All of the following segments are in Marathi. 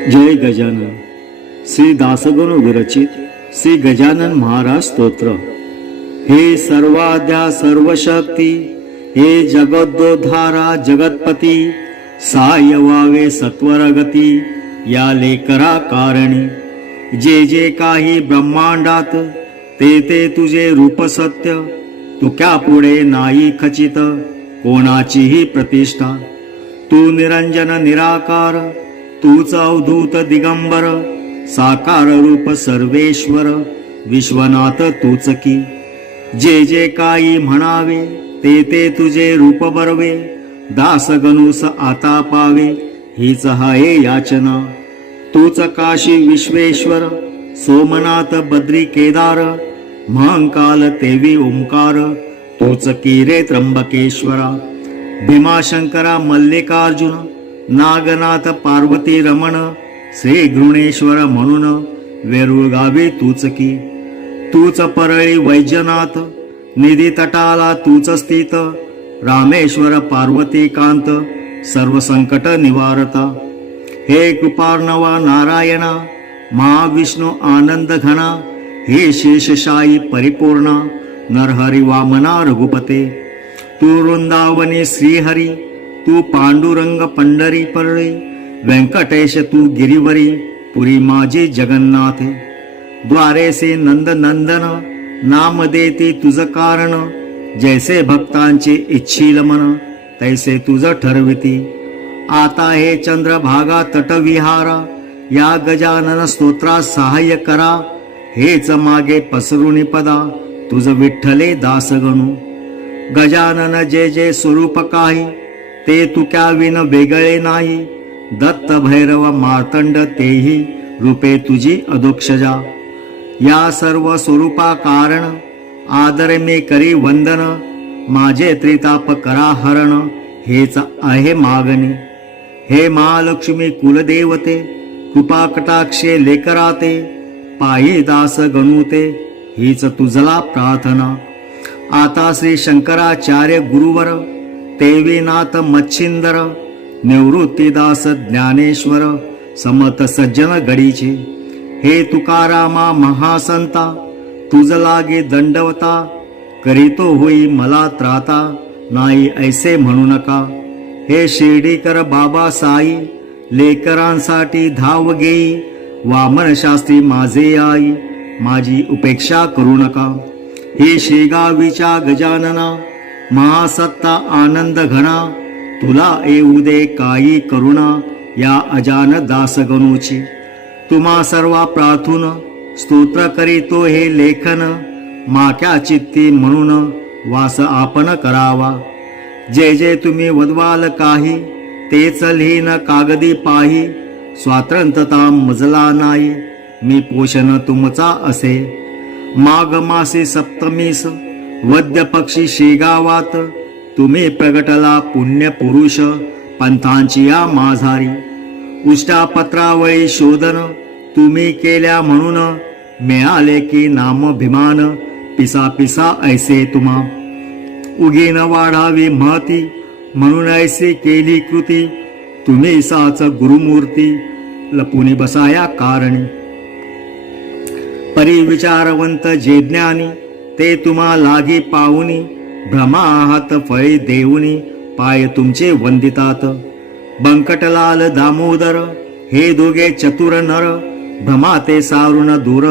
जय गजानन। श्री दासगुरु विरचित श्री गजानन महाराज स्तोत्र। हे सर्वाद्या सर्वशक्ती हे जगदोद्धारा जगतपती साय व्हावे सत्वरगती या लेकरा कारणी। जे जे काही ब्रह्मांडात ते ते तुझे रूप सत्य। तुक्या पुढे नाही खचित कोणाचीही प्रतिष्ठा। तू निरंजन निराकार तूच अवधूत दिगंबर साकार रूप सर्वेश्वर विश्वनाथ तूच की. जे जे काही म्हणावे ते ते तुझे रूप बरवे. दास गणूस आता पावे हीच हाये याचना. तूच काशी विश्वेश्वर सोमनाथ बद्री केदार महंकाल तेवी ओंकार. तूच की रे त्र्यंबकेश्वरा. भीमाशंकरा मल्लिकार्जुन नागनाथ पार्वती रमण श्री घृणेश्वर म्हणून वेरूळ गावी तूच की. तूच परळी वैजनाथ निधी तटाला तूच स्थित रामेश्वर पार्वती कांत सर्व संकट निवारता. हे कृपार्णवा नारायणा महाविष्णू आनंद घना हे शेषशाही परिपूर्णा नरहरी वामना रघुपते. तू वृंदावनी श्रीहरी तू पांडुरंग पंढरी परळे व्यंकटेश तू गिरिवरी पुरी माझी जगन्नाथ. द्वारेसे नंद नंदन नाम देती तुझ कारण जैसे भक्तांचे इच्छिल मन तैसे तुझ ठरविती. आता हे चंद्रभागा तटविहारा या गजानन स्तोत्रात सहाय्य करा हेच मागे पसरुणी पदा तुझ विठ्ठले दासगणू. गजानन जे जे स्वरूप काही ते तुक्या विन वेगळे नाही. दत्त भैरव मार्तंड तेही रूपे तुझी अधोक्षजा. या सर्व स्वरूपा कारण आदर मे करी वंदन. माझे त्रिताप करा हरण हेच आहे मागणी. हे महालक्ष्मी कुलदेवते कृपा कटाक्षे लेकराते. पायी दास गणुते हीच तुझला प्रार्थना. आता श्री शंकराचार्य गुरुवर तेवीनाथ मच्छिंदर निवृत्तीदास ज्ञानेश्वर समत सज्जन गडीचे हे तुकारामा महासंता तुझ लागे दंडवता करीतो होई मला त्राता नाही ऐसे म्हणू नका. हे शिर्डीकर बाबा साई लेकरांसाठी धाव घेई वामन शास्त्री माझे आई माझी उपेक्षा करू नका. हे शेगावीच्या गजानना महासत्ता आनंद घना तुला येऊ दे काही करुणा या अजान दासगणूची. तुम्हा सर्वा प्रार्थून स्तोत्र करीतो हे लेखन माक्या चित्ती म्हणून वास आपण करावा. जे जे तुम्ही वदवाल काही तेच लिहिन कागदी पाही स्वातंत्र्यता मजला नाही मी पोषण तुमचा असे. माघ मासी सप्तमीस वद्यपक्षी शेगावात. तुम्ही प्रगटला पुण्य पुरुष पंथांची या माझारी उष्टापत्रावळी शोधन तुम्ही केल्या म्हणून मिळाले की नामभिमान पिसा पिसा ऐसे तुम्हा. उगीन वाढावी महती म्हणून ऐसे केली कृती. तुम्ही साच गुरुमूर्ती लपुनी बसाया कारणी. परिविचारवंत जे ज्ञानी ते तुम्हा लागी पाहुनी भ्रमा आहात फळे देऊनी पाय तुमचे वंदितात. बंकटलाल दामोदर हे दोघे चतुर नर भ्रमा ते सारुण दूर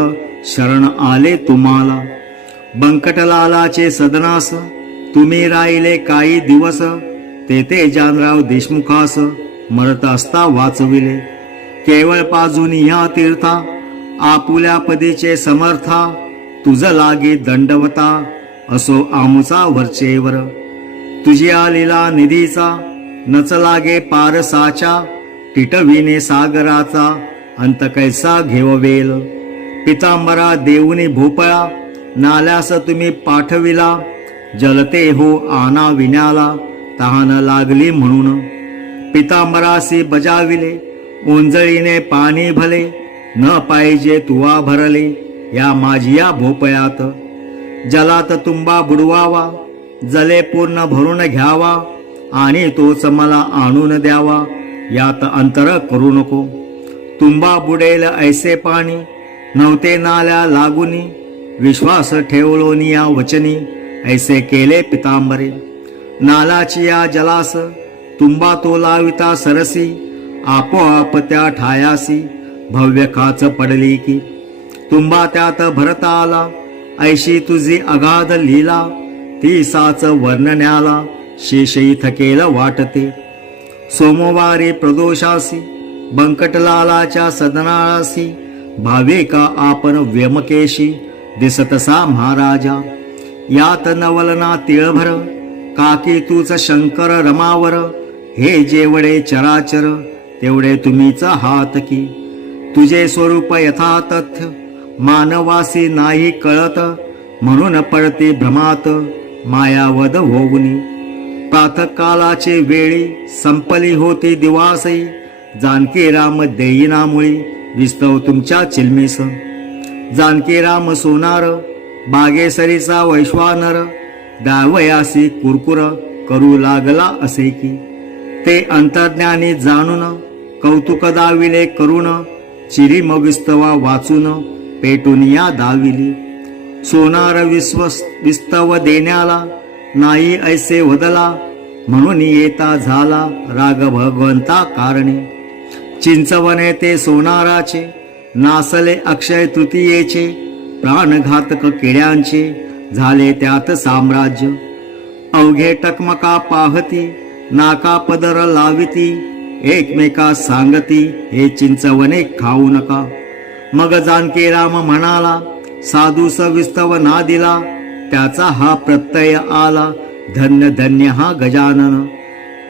शरण आले तुम्हाला. बंकटलालाचे सदनास तुम्ही राहिले काही दिवस तेथे जानराव देशमुखास मरत असता वाचविले. केवळ पाजून या तीर्था आपुल्या पदीचे समर्था तुझ लागे दंडवता असो आमुचा वरचेवर. तुझी आलेला निधीचा नच लागे पारसाच्या टिटविने सागराचा अंत कैसा घेववेल पितांबरा देऊनी भोपळा नाल्यास तुम्ही पाठविला. जलते हो आना विण्याला तहान लागली म्हणून. पितांबरासी बजाविले ओंजळीने पाणी भले न पाहिजे तुवा भरले. या माझिया भोपयात. जलात तुंबा बुडवावा जले पूर्ण भरून घ्यावा आणि तोच मला आणून द्यावा यात अंतर करू नको. तुंबा बुडेल ऐसे पाणी नव्हते नाल्या लागुनी विश्वास ठेवलोनी या वचनी ऐसे केले पितांबरे. नालाची या जलास तुंबा तो लाविता सरसी आपोआप त्या ठायासी भव्य काच पडली की तुंबा त्यात भरता आला. ऐशी तुझी अगाध लीला. ती साच वर्णन्याला शेषई थकेल वाटते. सोमवारी प्रदोषासी बंकटलालाच्या सदनाळासी भावे का आपण व्यमकेशी दिसतसा महाराजा. यात नवलना तिळभर काकी तूच शंकर रमावर हे जेवढे चराचर तेवढे तुम्हीच हात की. तुझे स्वरूप यथा तथ्य मानवासी नाही कळत म्हणून पडते भ्रमात मायावध होऊनी. प्रातकालाचे वेळी संपली होती दिवासई जानकी राम देईनामुळे विस्तव तुमच्या चिलमीस. जानकी राम सोनार बागेसरीचा वैश्वानर दावयासी कुरकुर करू लागला असे की. ते अंतर्ज्ञानी जाणून कौतुकदाविले करुण चिरीम विस्तवा वाचून पेटुनिया दाविली. सोनार विश्व विस्तव देण्याला नाही ऐसे वदला म्हणून येता झाला राग भगवंता कारणे. चिंचवने ते सोनाराचे नासले अक्षय तृतीयेचे प्राणघातक किड्यांचे झाले त्यात साम्राज्य. अवघे टकमका पाहती नाका पदर लाविती एकमेका सांगती हे चिंचवने खाऊ नका. मग जानकी राम म्हणाला साधू सविस्तव ना दिला त्याचा हा प्रत्यय आला धन्य धन्य हा गजानन.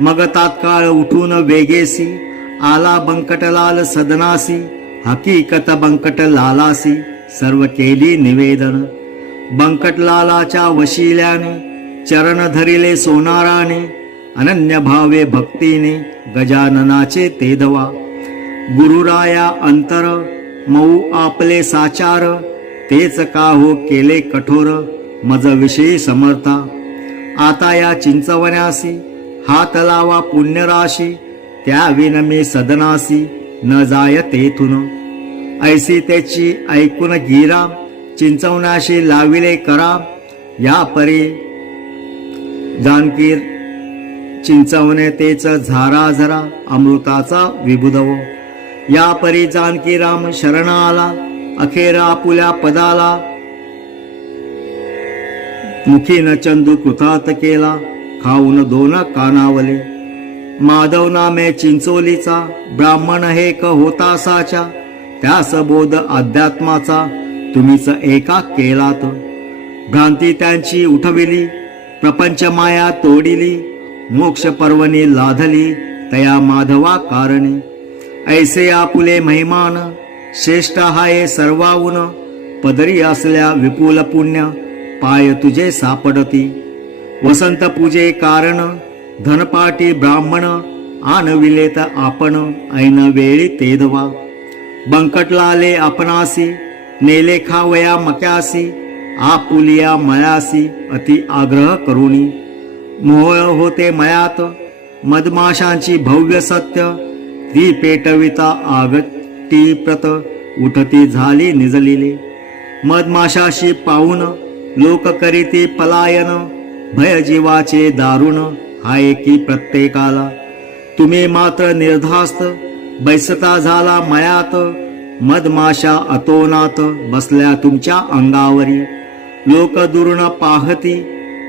मग तात्काळ उठून वेगेसी आला बंकटलाल सदनासी हकीकत बंकट लालासी सर्व केली निवेदन. बंकटलालाच्या वशिल्याने चरण धरिले सोनाराने अनन्य भावे भक्तीने गजाननाचे तेदवा. गुरुराया अंतर मऊ आपले साचार तेच का हो केले कठोर मज विषयी समर्था. आता या चिंचवण्यासी हात लावा पुण्यराशी त्या विनमी सदनासी न जाय तेथून. ऐसी त्याची ऐकून गिरा चिंचवण्याशी लाविले करा या परी जानकीर चिंचवणे तेच झारा झरा अमृताचा विबुधव या परी जानकी राम शरण आला अखेर आपुल्या पदाला. मुखीन चंदू कृतात केला खाऊन दोन कानावले. माधव नामे चिंचोलीचा ब्राह्मण हे क होतासाच्या त्यास बोध अध्यात्माचा तुम्हीच एका केलात. भ्रांती त्यांची उठविली प्रपंच माया तोडिली मोक्ष पर्वणी लाधली तया माधवा कारणी. ऐसे आपुले महिमान श्रेष्ठ हाये सर्वाऊन पदरी असल्या विपुल पुण्य पाय तुझे सापडती. वसंत पूजे कारण धनपाटी ब्राह्मण आनविलेत आपण ऐन वेळी तेदवा बंकटलाले आपणासी नेले खावया मक्यासी आपुलिया मयासी अति आग्रह करुणी. मोहळ होते मयात मधमाशांची भव्य सत्य ती पेटविता आगटी प्रत उठती झाली निजलेली. मधमाशाशी पाहून लोक करीती पलायन भय जीवाचे दारुण हाय की प्रत्येकाला. तुम्ही मात्र निर्धास्त बैसता झाला मयात मधमाशा अतोनात बसल्या तुमच्या अंगावरी. लोक दुर्ण पाहती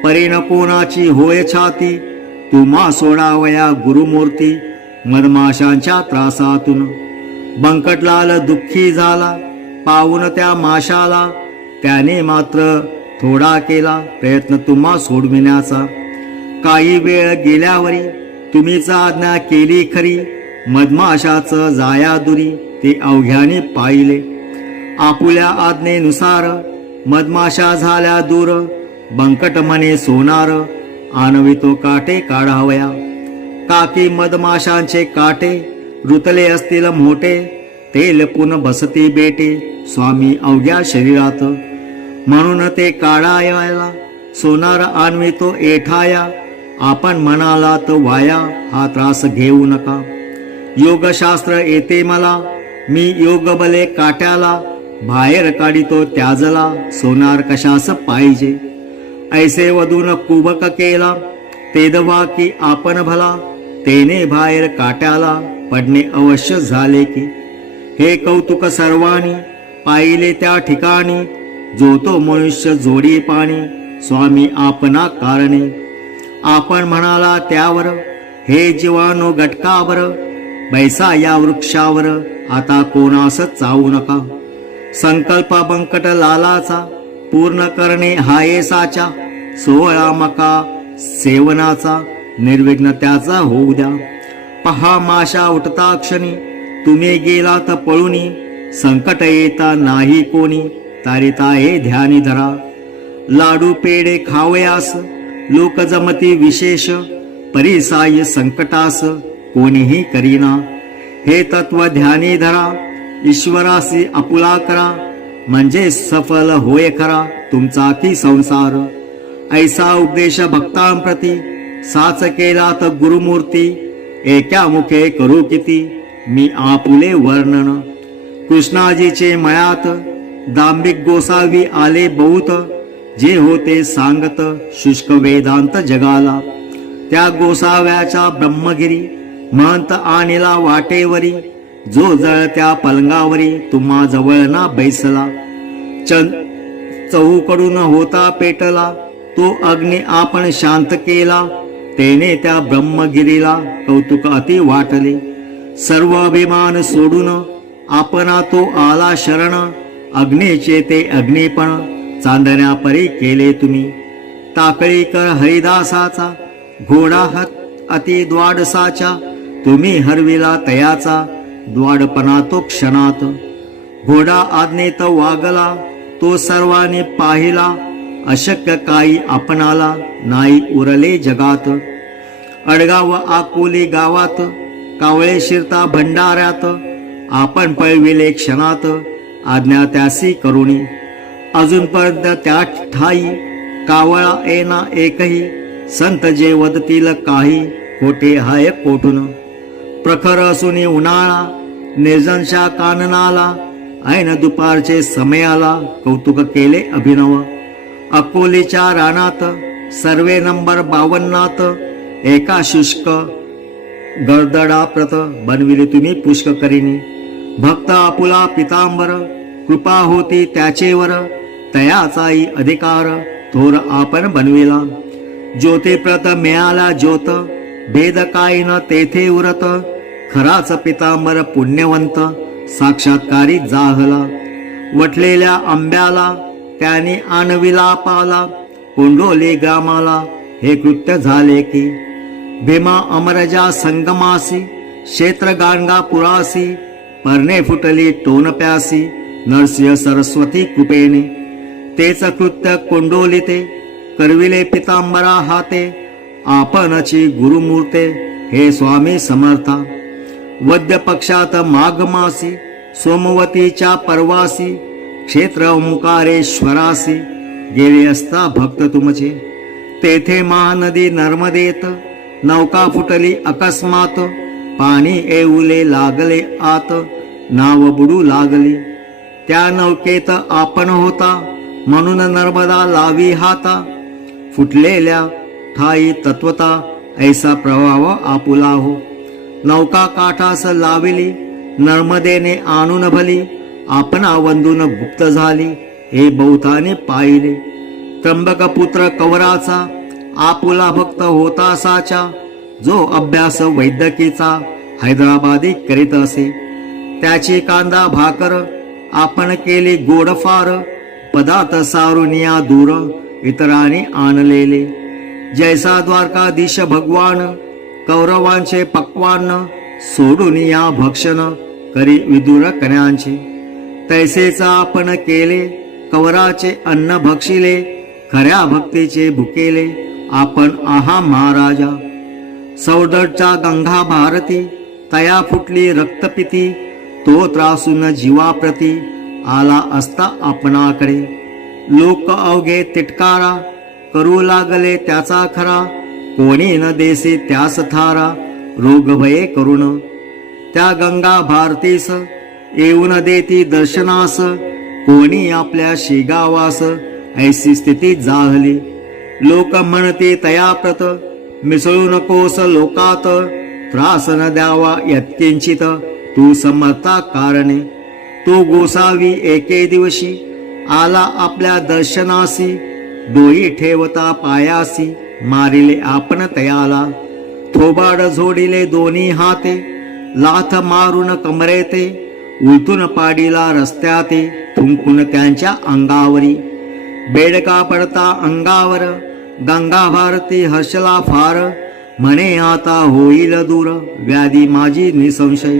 परीण कोणाची होय छाती तुम्हा सोडावया गुरुमूर्ती. मधमाशांच्या त्रासातून. बंकटलाल दुःखी झाला पाहून त्या माशाला त्याने मात्र थोडा केला प्रयत्न तुम्हा सोडविण्याचा. काही वेळ गेल्यावरी तुम्हीच आज्ञा केली खरी मधमाशाचं जाया दुरी ते अवघ्याने पाहिले. आपुल्या आज्ञेनुसार मधमाशा झाल्या दूर बंकट मने सोनार आणवितो काटे काढावया. काकी मधमाशांचे काटे रुतले असतील मोठे ते लपून बसती बेटे स्वामी अवघ्या शरीरात. म्हणून ते काढायला सोनार आणवितो एठाया आपण म्हणालात वाया हा त्रास घेऊ नका. योगशास्त्र येते मला मी योग बले काट्याला बाहेर काढितो त्याजला सोनार कशास पाहिजे. ऐसे वधून कुबक केला तेदवा की आपण भला तेने बाहेर काट्याला पडणे अवश्य झाले की. हे कौतुक सर्वांनी पाहिले त्या ठिकाणी जो तो मनुष्य जोडी पाणी स्वामी आपणा कारणे. आपण म्हणाला त्यावर हे जीवानो गटकावर बैसा या वृक्षावर आता कोणास चावू नका. संकल्प बंकट लालाचा पूर्ण करणे हाये सोहळा मका सेवनाचा निर्विघ्न त्याचा होऊ द्या. पहा माशा उठता क्षणी तुम्ही गेलात पळुनी संकट येता नाही कोणी तारिता हे ध्यानी धरा. लाडू पेडे खावयास लोक जमती विशेष परिसाय संकटास कोणीही करीना. हे तत्व ध्यानी धरा ईश्वरासी अपुला करा म्हणजे सफल होय खरा तुमचा की संसार. ऐसा उपदेश भक्तांप्रती साच केला तर गुरुमूर्ती एका मुखे करू किती? मी आपुले वर्णन. कृष्णाजीचे मयात दांबिक गोसावी आले बहुत. जे होते सांगत शुष्क वेदांत जगाला. त्या गोसाव्याच्या ब्रह्मगिरी महंत आणला वाटेवरी. जो जळ त्या पलंगावरी तुम्हा जवळ ना बैसला. चंद चहूकडून होता पेटला. तो अग्नी आपण शांत केला. तेने त्या ब्रह्मगिरीला कौतुक अति वाटले. सर्व अभिमान सोडून आपणा तो आला शरण. अग्नीचे ते अग्निपण चांदण्यापरी केले तुम्ही. ताकळीकर हरिदासाचा घोडा हत अति द्वाडसाच्या तुम्ही हरविला तयाचा द्वाडपणा तो क्षणात. घोडा आज्ञेत वागला तो सर्वांनी पाहिला. अशक्य काही आपणाला नाही उरले जगात अडगाव आकोली गावात कावळे शिरता भंडाऱ्यात आपण पळविले क्षणात आज्ञा त्यासी करुणी अजूनपर्यंत त्या ठाई कावळा येना एकही संत जे वदतील काही खोटे हाय कोठून प्रखर असुनी उन्हाळा निर्जनशा काननाला ऐन दुपारचे समयाला कौतुक केले अभिनव अकोलेच्या रानात सर्वे नंबर बावन्नात एका शुष्क गर्दडाप्रत बनविले तुम्ही पुष्क करीने भक्त आपुला पितांबर कृपा होती त्याचेवर तयाचाही अधिकार थोर आपण बनविला. ज्योतिप्रत मिळाला ज्योत भेद काही न तेथे उरत खराच पितांबर पुण्यवंत साक्षात्कारी जाहला. वटलेल्या आंब्याला त्याने आणविला पाला कोंडोली ग्रामाला. हे कृत्य झाले की भीमा अमरजा संगमासी क्षेत्र गाणगा पुरासी परणे फुटली टोन प्यासी नरसिंह सरस्वती कृपेने. तेच कृत्य कोंडोलिते करविले पितांबरा हाते आपणची गुरुमूर्ते हे स्वामी समर्था. वद्य पक्षात माघमासी सोमवतीच्या परवासी क्षेत्र ओंकारेश्वरासे गेले असता भक्त तुमचे तेथे महानदी नर्मदेत नौका फुटली अकस्मात पाणी येऊले लागले आत नाव बुडू लागली। त्या नौकेत आपण होता म्हणून नर्मदा लावी हाता। फुटलेल्या ठाई तत्वता ऐसा प्रवाह आपुला हो नौका काठास लाविली नर्मदेने आणून भली। आपण आवंदून गुप्त झाली हे बहुताने पाहिले. त्र्यंबक पुत्र कवराचा आपुला भक्त होता साचा जो अभ्यास वैद्यकीचा हैदराबादी करीत असे. त्याची कांदा भाकर आपण केले गोडफार पदार्थ सारुनिया दूर इतरांनी आणलेले. जैसा द्वारकाधीश भगवान कौरवांचे पक्वान सोडून या भक्षण करी विदुर कन्यांचे. तैसेचा आपण केले कवराचे अन्न भक्षिले खऱ्या भक्तीचे भुकेले आपण आहा महाराजा. सौदडच्या गंगा भारती तया फुटली रक्तपिती तो त्रासून जीवाप्रती आला असता आपणाकडे. लोक अवघे तिटकारा करू लागले त्याचा खरा कोणी न देसे त्यास थारा रोग भये करुण. त्या गंगा भारतीस येऊन देती दर्शनास. कोणी आपल्या शिगावास ऐसी स्थिती जाहली. लोक म्हणते तयाप्रत मिसळू नकोस लोकात. त्रास न द्यावा यत्किंचित तू समर्था कारणे. तो गोसावी एके दिवशी आला आपल्या दर्शनासी. डोई ठेवता पायासी मारिले आपण तयाला. थोबाड झोडिले दोन्ही हाते लाथ मारून कमरेते. उलटून पाडीला रस्त्याते थुंकून त्यांच्या अंगावरी. बेडका पडता अंगावर गंगा भारती हर्षला फार. म्हणे आता होईल दूर व्याधी माझी निसंशय.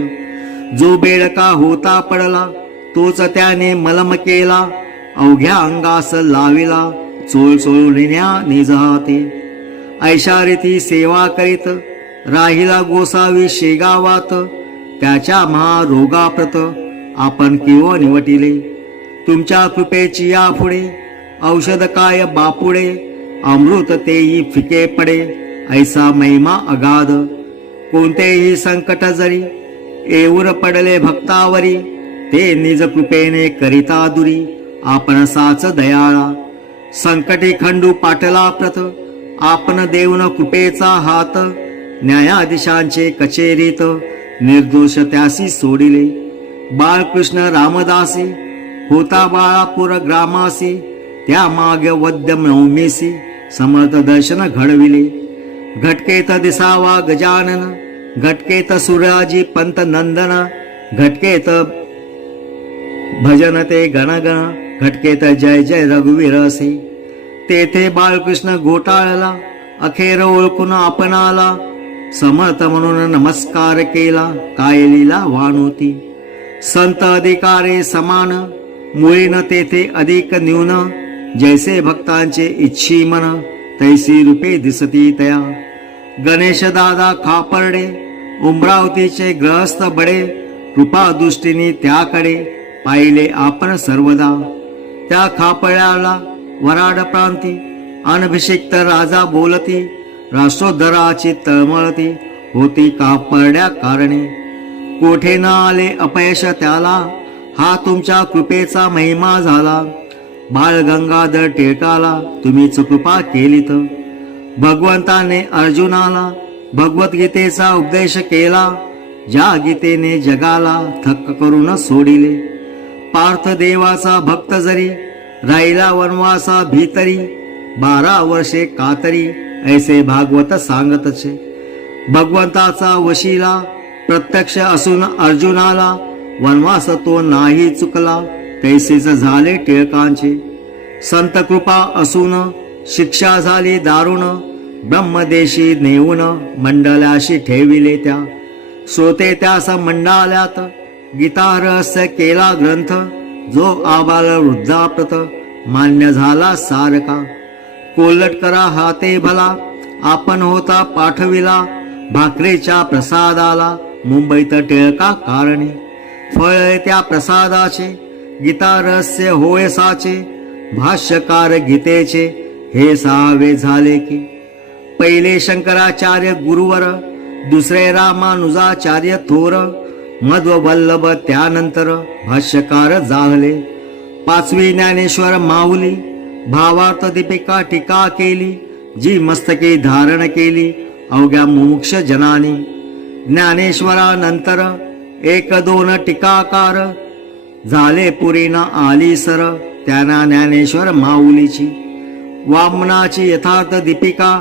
जो बेडका होता पडला तोच त्याने मलम केला. अवघ्या अंगास लाविला चोळ चोळण्याच्या निजहाते. ऐशा रीती सेवा करीत राहिला गोसावी शेगावात. त्याच्या महारोगाप्रत आपण किंवा निवटिले. तुमच्या कृपेची या पुढे औषध काय बापुडे अमृत तेही फिके पडे ऐसा महिमा अगाध. कोणतेही संकट जरी येऊर पडले भक्तावरी ते निज कृपेने करिता दुरी आपण साच दयाळा. संकटी खंडू पाटला प्रत आपण देऊन कृपेचा हात न्यायाधीशांचे कचेरीत निर्दोष त्यासी सोडिले। बाळकृष्ण रामदासी होता बाळापूर ग्रामासी त्या माग वद्य नवमीसी समर्थ दर्शन घडविले। घटकेत दिसावा गजानन घटकेत सुराजी पंत नंदन घटकेत भजन ते गणगण घटकेत जय जय रघुवीर असे। तेथे बाळकृष्ण घोटाळला अखेर ओळखून आपणाला समर्थ म्हणून नमस्कार केला कायलीला वाणोती संत अधिकारे समान मुळीन तेथे अधिक न्यून. जैसे भक्तांचे इच्छी मन तैसी रूपे दिसती तया. गणेश दादा खापर्डे उमरावतीचे ग्रहस्थ बडे कृपा दृष्टीने त्याकडे पाहिले आपण सर्वदा. त्या खापळ्याला वराड प्रांती अनभिषिक्त राजा बोलती राष्ट्रोद्धराची तळमळती होती कापरड्या कारणे. कोठे न आले अपयश त्याला? हा तुमच्या कृपेचा महिमा झाला. बाळ गंगाधर टिळकाला तुम्हीच कृपा केलीत. भगवंताने अर्जुनाला भगवद्गीतेचा उपदेश केला. ज्या गीतेने जगाला थक्क करून सोडिले. पार्थ देवाचा भक्त जरी राहिला वनवासा भीतरी बारा वर्षे कातरी. ऐसे भागवत सांगतचे भगवंताचा वशिला प्रत्यक्ष असून अर्जुनाला वनवास तो नाही चुकला तैसेच झाले टिळकांचे. संत कृपा असून शिक्षा झाली दारुण ब्रह्मदेशी नेऊन मंडळाशी ठेविले त्या. श्रोते त्यास मंडाल्यात गीता रहस्य केला ग्रंथ जो आबाल वृद्धाप्रत मान्य झाला सारका कोलट करा हाते भला. आपण होता पाठविला भाकरेच्या प्रसादाला. मुंबईत टिळका कारणे. फळ त्या प्रसादाचे गीता रहस्य होय साचे. भाष्यकार गीतेचे हे सहावे झाले की. पहिले शंकराचार्य गुरुवर दुसरे रामानुजाचार्य थोर. मध्व वल्लभ त्यानंतर भाष्यकार जाहले पाचवी ज्ञानेश्वर माऊली भावार्थ दीपिका टीका केली जी मस्तके धारण केली अवघ्या मुमुक्ष जनानी. ज्ञानेश्वरानंतर एक दोन टीकाकार. झाले पुरीना आली सर त्यांना ज्ञानेश्वर माऊलीची. वामनाची यथार्थ दीपिका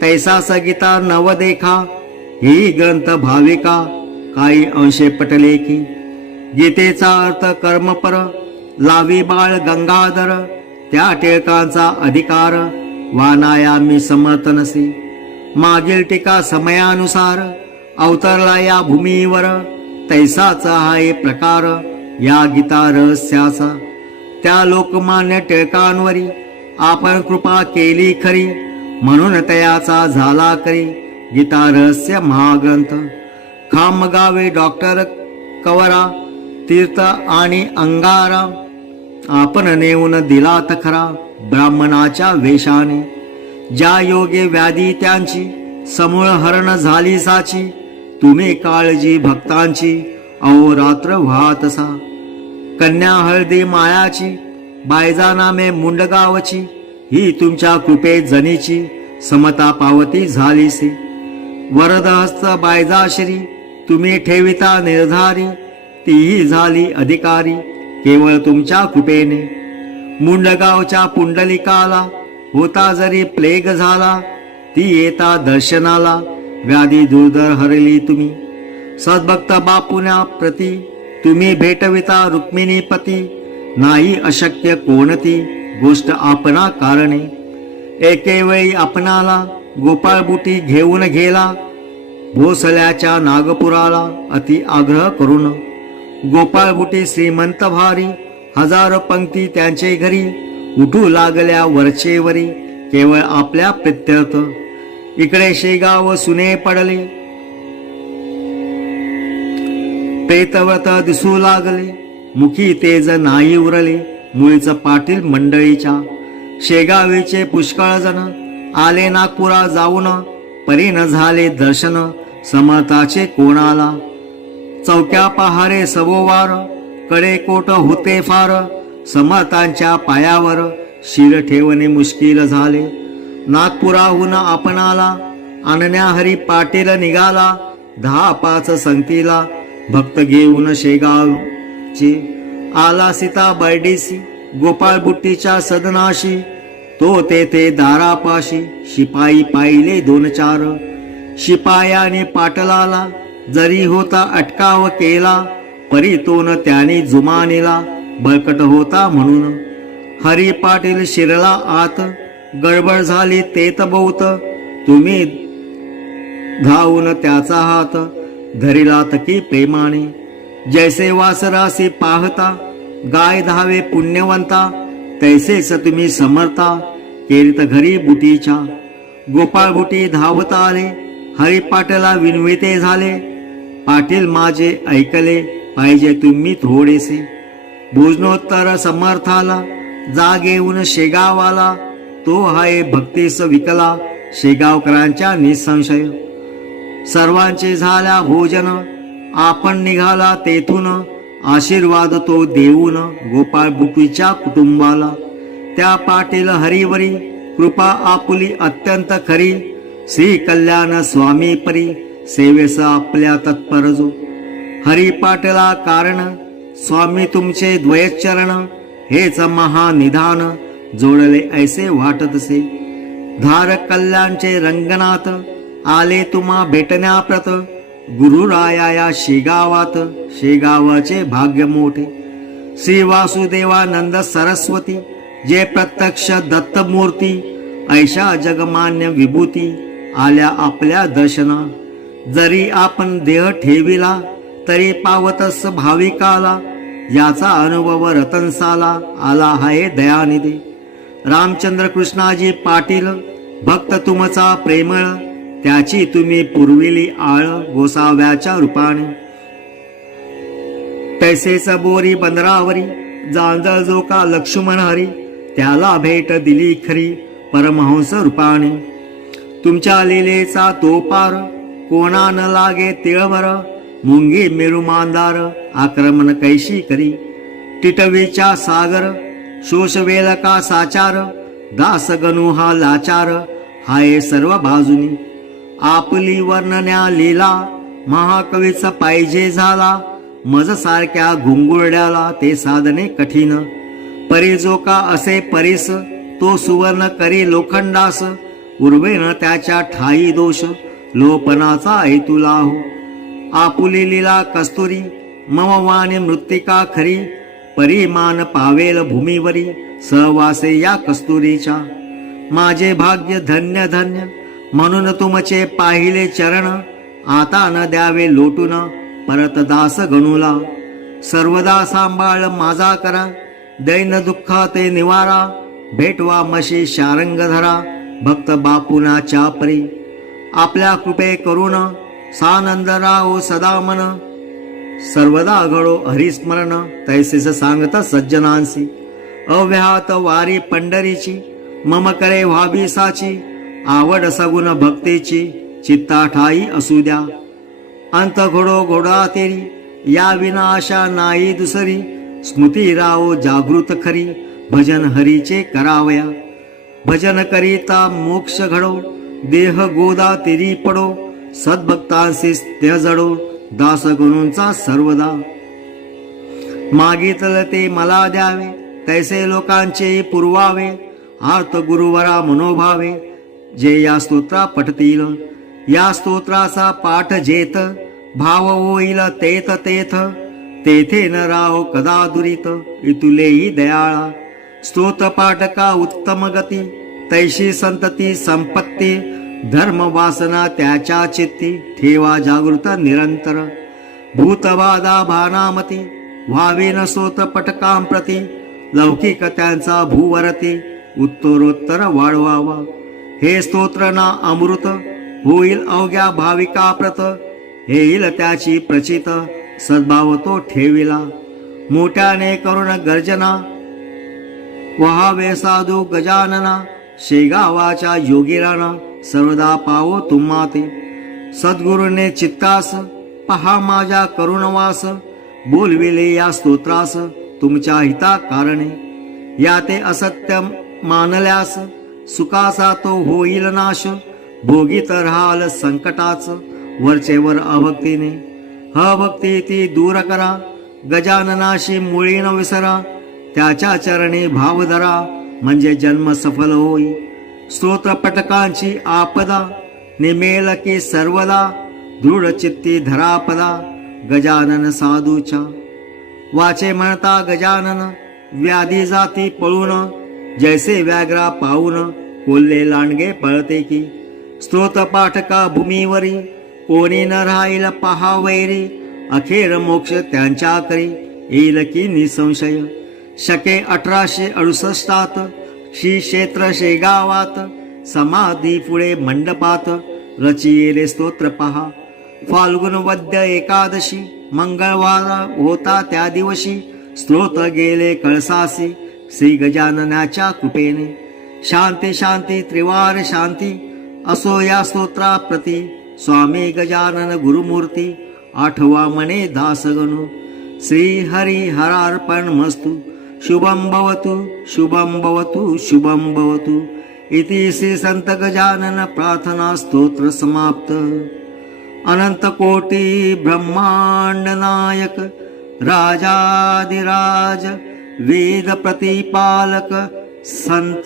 तैसा सगीता नवदेखा ही ग्रंथ भाविका काही अंशे पटले की गीतेचा अर्थ कर्मपर लावी बाळ गंगाधर त्या टिळकांचा अधिकार वानाया मी समर्थ नसे मागील टीका समयानुसार अवतरला या भूमीवर. तैसाचा हा एक प्रकार या गीता रहस्याचा. त्या लोकमान्य टिळकांवरी आपण कृपा केली खरी म्हणून तयाचा झाला करी. गीता रहस्य महाग्रंथ. खामगावे डॉक्टर कवरा तीर्थ आणि अंगारा. आपण नेऊन दिला खरा ब्राह्मणाच्या वेशाने ज्या योगे व्याधी त्यांची समूळ हरण झाली साची. तुम्ही काळजी भक्तांची अहोरात्र वाहतसा कन्या हळदी मायाची बायजा नामे मुंडगावची. ही तुमच्या कृपे जनीची समता पावती झालीसी वरदहस्त बायजाश्री तुम्ही ठेविता निर्धारी. तीही झाली अधिकारी. केवळ तुमच्या कृपेने. मुंडगावच्या पुंडलिकाला होता जरी प्लेग झाला ती येता दर्शनाला व्याधी दुर्धर हरली तुम्ही. सद्भक्त बापुन्या प्रती तुम्ही भेटविता रुक्मिणी पती नाही अशक्य कोणती गोष्ट आपणा कारणे. एकेवेळी आपणाला गोपाळबुटी घेऊन गेला भोसल्याच्या नागपुराला अति आग्रह करून. गोपाळ बुटे श्रीमंत भारी हजारो पंक्ती त्यांचे घरी उठू लागल्या वरचेवरी केवळ आपल्या प्रत्यर्थ इकडे शेगाव सुने पडले. प्रेतव्रत दिसू लागले. मुखी तेज नाही उरले. मुळीच पाटील मंडळीच्या शेगावीचे पुष्कळ जण आले नागपुरा जाऊन. परीन झाले दर्शन समर्थाचे कोणाला? चौक्या पहारे सवोवारकडे कोट होते फार समर्थांच्या पायावर शिर ठेवणे मुश्किल झाले. नागपुराहून आपणाला आणण्या हरी पाटील निघाला दहा पाच संगतीला भक्त घेऊन शेगावची. आला सीता बर्डीसी गोपाळ बुट्टीच्या सदनाशी तो तेथे दारापाशी शिपाई पाहिले दोन चार. शिपायाने पाटलाला जरी होता अटकाव केला परी तोन त्याने जुमानेला बळकट होता म्हणून. हरी पाटील शिरला आत गडबड झाली तेत बहुत तुम्ही धावून त्याचा हात धरिला तकी प्रेमाने. जैसे वासरासी पाहता गाय धावे पुण्यवंता तैसेच तुम्ही समर्था केरीत घरी बुटीच्या. गोपाळ बुटी धावता आले हरी पाटला विनविते झाले. पाटील माझे ऐकले पाहिजे तुम्ही थोडेसे. भोजनोत्तर समर्थाला जागेऊन शेगावाला तो हाय भक्तीस विकला शेगावकरांच्या निसंशय. सर्वांचे झाल्या भोजन आपण निघाला तेथून आशीर्वाद तो देऊन गोपाळ बुटीच्या कुटुंबाला. त्या पाटील हरिवरी कृपा आपुली अत्यंत खरी श्री कल्याण स्वामी परी. सेवेस आपल्या तत्पर जो हरी पाटला कारण स्वामी तुमचे द्वयचरण हेच महानिधान जोडले ऐसे वाटतसे. धार कल्याणचे रंगनाथ आले तुम्हा भेटण्याप्रत गुरुराया या शेगावात शेगावाचे भाग्य मोठे. श्री वासुदेवानंद सरस्वती जे प्रत्यक्ष दत्तमूर्ती ऐशा जगमान्य विभूती आल्या आपल्या दर्शना जरी आपण देह ठेविला तरी पावतस भाविकाला याचा अनुभव रतनसाला आला आहे दयानिधी. रामचंद्र कृष्णाजी पाटील भक्त तुमचा प्रेमळ त्याची तुम्ही पुरविली आळ गोसाव्याच्या रूपाने. तैसेच बोरी बंदरावरी जांजळ जो का लक्ष्मण हरी त्याला भेट दिली खरी परमहंस रूपाने. तुमच्या लिलेचा तो पार कोणा न लागे तिळभर मुंगी मेरुमांदार आक्रमण कैशी करी? टिटवीच्या सागर शोषवेल का साचार दास गणू हा लाचार हाय सर्व बाजूनी. आपली वर्णन्या लीला महाकवीचा पाहिजे झाला मज सारख्या घुंगुरड्याला ते साधने कठीण. परी जो का असे परीस तो सुवर्ण करी लोखंडास उर्वेन त्याच्या ठाई दोष. लोपनाचा हेतुला हो. आपुली लीला कस्तुरी मम मृत्तिका खरी परिमान पावेल भूमीवरी सहवासे या कस्तुरीच्या. माझे भाग्य धन्य धन्य म्हणून तुमचे पाहिले चरण आता न द्यावे लोटून परत दास गणूला. सर्वदा सांभाळ माझा करा दैन दुःखा ते निवारा भेटवा मशी शारंग धरा भक्त बापुनाच्या परी आपल्या कृपे करून सानंद राहो सदा मन सर्वदा घडो हरिस्मरण तैसेस सांगता सज्जनांसी अव्याहत वारी पंढरीची मम करे व्हावी साची आवड सगुण भक्तीची चित्ता ठाई असू द्या. अंत घोडो घोडा तेरी या विनाशा नाही दुसरी स्मृती राहो जागृत खरी भजन हरीचे करावया. भजन करिता मोक्ष घडो देह गोदा तेरी पडो सद्भक्तांशी स्नेह जडो दास गुरूंचा सर्वदा. मागितलं ते मला द्यावे तैसे लोकांचे पुरवावे आर्त गुरुवरा मनोभावे जे या स्तोत्रा पठतील. या स्तोत्राचा पाठ जेत भाव होईल तेथ तेथ तेथे न राहो कदा दुरित इतुलेही दयाळा. स्तोत पाठका उत्तम गती तैशी संतती संपत्ती धर्म वासना त्याच्या चित्ती. ठेवा जागृत निरंतर. भूतवादा भानामती. व्हावे न स्तोत पटकां प्रती. लौकिक त्यांचा भूवरती. उत्तरोत्तर वाढवावा. हे स्तोत्र ना अमृत. होईल अवघ्या भाविका प्रत. येईल त्याची प्रचित. सद्भाव तो ठेविला. मोठ्याने करुण गर्जना. वहावे साधू गजानना. शेगावाच्या योगीराना सर्वदा पावो तुम्हा ते सद्गुरूने चित्तास पहा माझ्या करुणवास बोलविले या स्तोत्रास तुमच्या हिता कारणे या ते असत्य मानल्यास सुखाचा तो होईल नाश भोगीत राहाल संकटाच वरचेवर अभक्तीने. अभक्ती ती दूर करा गजाननाशी मुळी न विसरा त्याच्या चरणी भाव धरा म्हणजे जन्म सफल होई. स्तोत्रपटकांची आपदा निमेल की सर्वदा दृढ चित्ती धरापदा गजानन साधूच्या. वाचे म्हणता गजानन व्याधी जाती पळून जैसे व्याघ्रा पाहून कोल्हे लांडगे पळते की. स्तोत्र पाठका भूमीवरी कोणी न राहील पहा वैरी अखेर मोक्ष त्यांच्या करी येईल की निसंशय. शके अठराशे अडुसष्टात श्री क्षेत्र शेगावात समाधी पुढे मंडपात रचिले स्तोत्र पहा. फाल्गुन वद्य एकादशी मंगळवार होता त्या दिवशी स्तोत्र गेले कळसासी श्री गजाननाच्या कृपेने. शांती शांती त्रिवार शांती असो या स्तोत्राप्रती स्वामी गजानन गुरुमूर्ती आठवा मने दासगणू. श्री हरी हरार्पण मस्तू. शुभम भवतु शुभम भवतु शुभम भवतु। इति श्री संत गजानन प्रार्थना स्तोत्र समाप्त। अनंत ब्रह्मांड नायक राजाधिराज वेद प्रतिपालक संत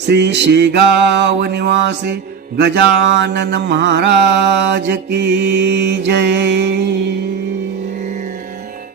श्री शेगाव निवासी गजानन महाराज की जय।